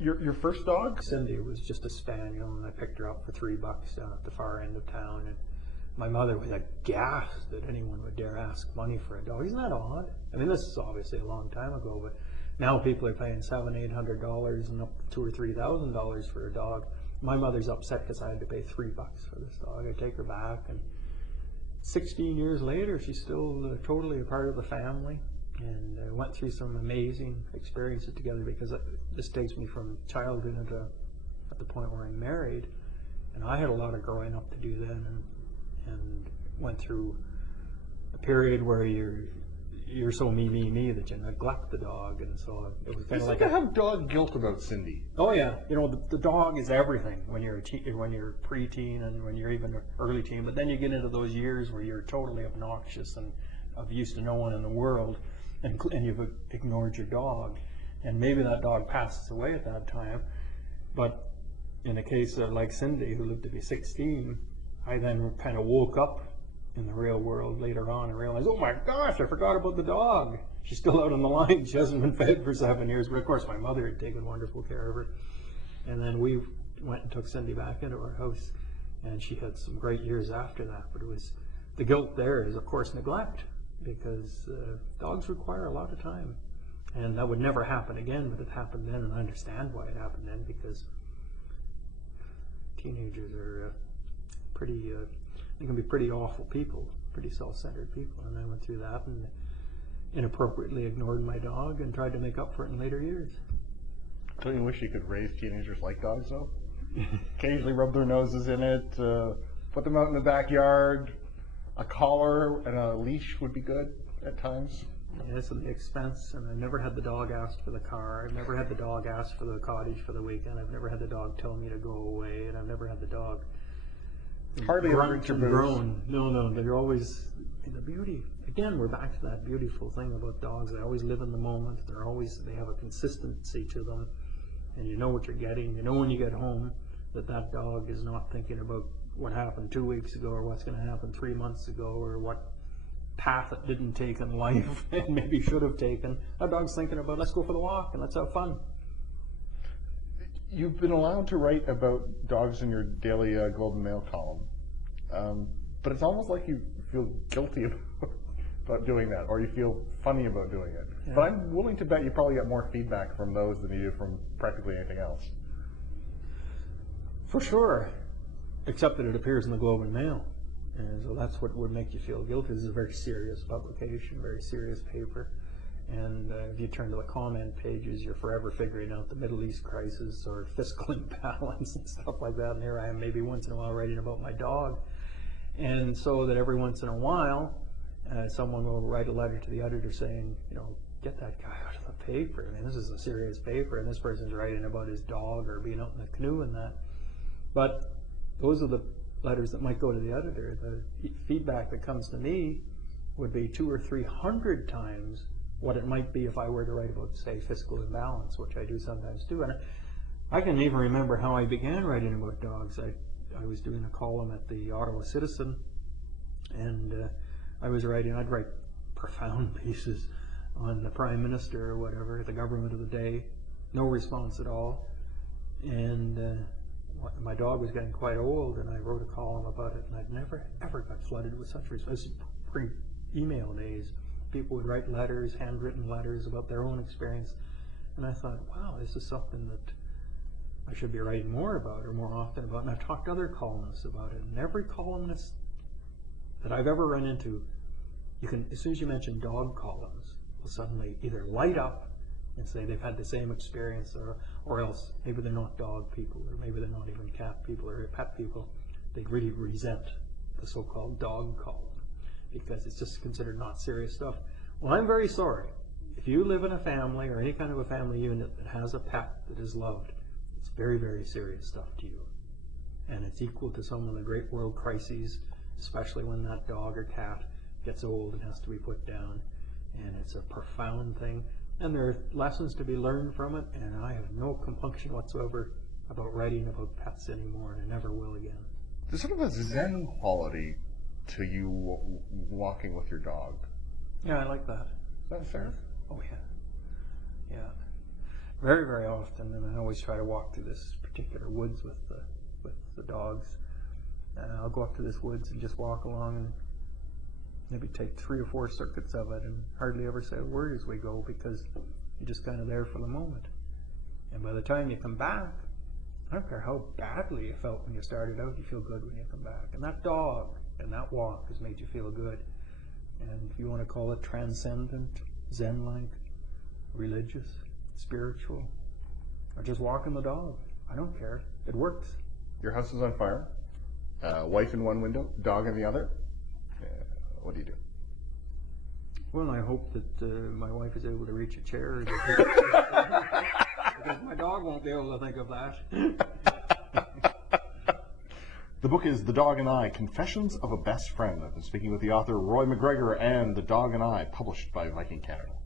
Your first dog? Cindy was just a spaniel, and I picked her up for $3 down at the far end of town. And my mother was aghast that anyone would dare ask money for a dog. Isn't that odd? I mean, this is obviously a long time ago, but now people are paying $700-800 and up to $2,000 or $3,000 for a dog. My mother's upset because I had to pay $3 for this dog. I take her back, and 16 years later, she's still totally a part of the family, and went through some amazing experiences together, because this takes me from childhood into at the point where I'm married, and I had a lot of growing up to do then, and went through a period where you're so me that you neglect the dog, and so it was kind of like I have dog guilt about Cindy. Oh yeah, you know, the dog is everything when you're when you're preteen and when you're even early teen. But then you get into those years where you're totally obnoxious and of use to no one in the world, and you've ignored your dog, and maybe that dog passes away at that time. But in a case like Cindy, who lived to be 16, I then kind of woke up in the real world later on and realized, oh my gosh, I forgot about the dog. She's still out on the line. She hasn't been fed for 7 years. But of course, my mother had taken wonderful care of her. And then we went and took Cindy back into our house, and she had some great years after that. But it was, the guilt there is, of course, neglect, because dogs require a lot of time. And that would never happen again, but it happened then, and I understand why it happened then, because teenagers are they can be pretty awful people, pretty self-centered people, and I went through that and inappropriately ignored my dog and tried to make up for it in later years. Don't you wish you could raise teenagers like dogs, though? Occasionally rub their noses in it, put them out in the backyard. A collar and a leash would be good at times. Yes, and the expense, and I've never had the dog ask for the car. I've never had the dog ask for the cottage for the weekend. I've never had the dog tell me to go away, and I've never had the dog hardly grunt and groan. No, they're always in the beauty. Again, we're back to that beautiful thing about dogs. They always live in the moment. They have a consistency to them, and you know what you're getting. You know when you get home that dog is not thinking about what happened 2 weeks ago, or what's going to happen 3 months ago, or what path it didn't take in life and maybe should have taken. That dog's thinking about, let's go for the walk and let's have fun. You've been allowed to write about dogs in your daily Globe and Mail column, but it's almost like you feel guilty about doing that, or you feel funny about doing it. Yeah. But I'm willing to bet you probably get more feedback from those than you do from practically anything else. For sure, except that it appears in the Globe and Mail. And so that's what would make you feel guilty. This is a very serious publication, very serious paper. And if you turn to the comment pages, you're forever figuring out the Middle East crisis or fiscal imbalance and stuff like that. And here I am maybe once in a while writing about my dog. And so that every once in a while, someone will write a letter to the editor saying, you know, get that guy out of the paper. I mean, this is a serious paper, and this person's writing about his dog or being out in the canoe and that. But those are the letters that might go to the editor. The feedback that comes to me would be 200 or 300 times what it might be if I were to write about, say, fiscal imbalance, which I do sometimes do. And I can even remember how I began writing about dogs. I was doing a column at the Ottawa Citizen, and I'd write profound pieces on the Prime Minister or whatever, the government of the day, no response at all. And my dog was getting quite old, and I wrote a column about it, and I'd never, ever got flooded with such response. Pre-email days. People would write letters, handwritten letters about their own experience, and I thought, wow, this is something that I should be writing more about or more often about. And I've talked to other columnists about it, and every columnist that I've ever run into, you can, as soon as you mention dog columns, will suddenly either light up and say they've had the same experience, or else maybe they're not dog people, or maybe they're not even cat people or pet people. They really resent the so-called dog column because it's just considered not serious stuff. Well, I'm very sorry. If you live in a family or any kind of a family unit that has a pet that is loved, it's very, very serious stuff to you. And it's equal to some of the great world crises, especially when that dog or cat gets old and has to be put down. And it's a profound thing. And there are lessons to be learned from it, and I have no compunction whatsoever about writing about pets anymore, and I never will again. There's sort of a zen quality to you walking with your dog. Yeah, I like that. Is that fair? Oh, yeah. Yeah. very, very often, and I always try to walk through this particular woods with the dogs. I'll go up to this woods and just walk along and maybe take 3 or 4 circuits of it and hardly ever say a word as we go, because you're just kind of there for the moment. And by the time you come back, I don't care how badly you felt when you started out, you feel good when you come back. And that dog and that walk has made you feel good. And if you want to call it transcendent, Zen-like, religious, spiritual, or just walking the dog, I don't care. It works. Your house is on fire. Wife in one window, dog in the other. What do you do? Well, I hope that my wife is able to reach a chair. Because my dog won't be able to think of that. The book is The Dog and I, Confessions of a Best Friend. I've been speaking with the author Roy MacGregor and The Dog and I, published by Viking Canada.